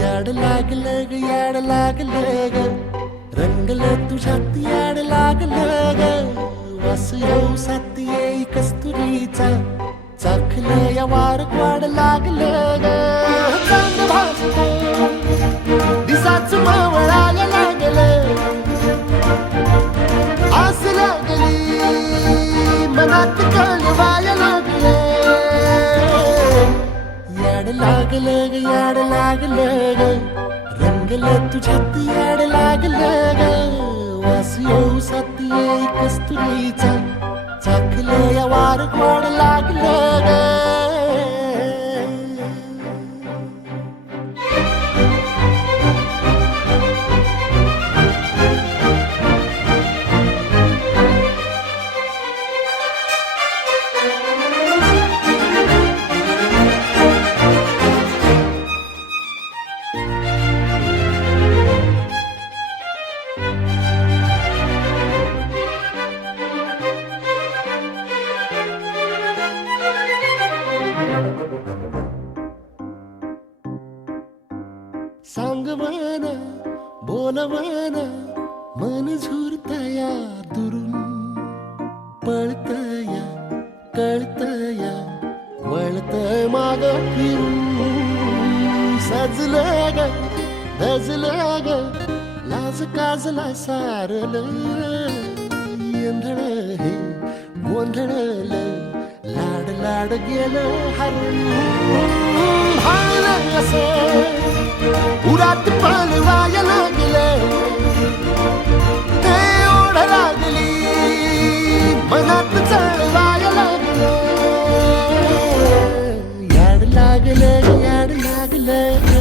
याड लागलं ग याड लागलं ग रंगलं तुझ्यात याड लागलं ग वास येऊ साथ येई कस्तुरीचा चाखलं या वार वाड लागलं ग चांद भासतं दिसाच मावळायला लागलं आस लागली मनात कळवायला लागलं याड लागलं ग याड लागलं ग रंगलं तुझ्यात याड लागलं ग वास येऊ साथ येई कस्तुरीचा चाखलं या वार गोड लागलं ग सांगवाना बोलवाना मन झुरतया दुरून पळतया कळतया वळतय माग फिरून सजलं ग धजलं ग लाज काजला सारलं यंधळ हे गोंधळलं लाड लाड गेलं हरून भाळलं असं उरात पळवाया लागलं ते ओढ लागली मनात चळवाया लागलं याड लागलं याड लागलं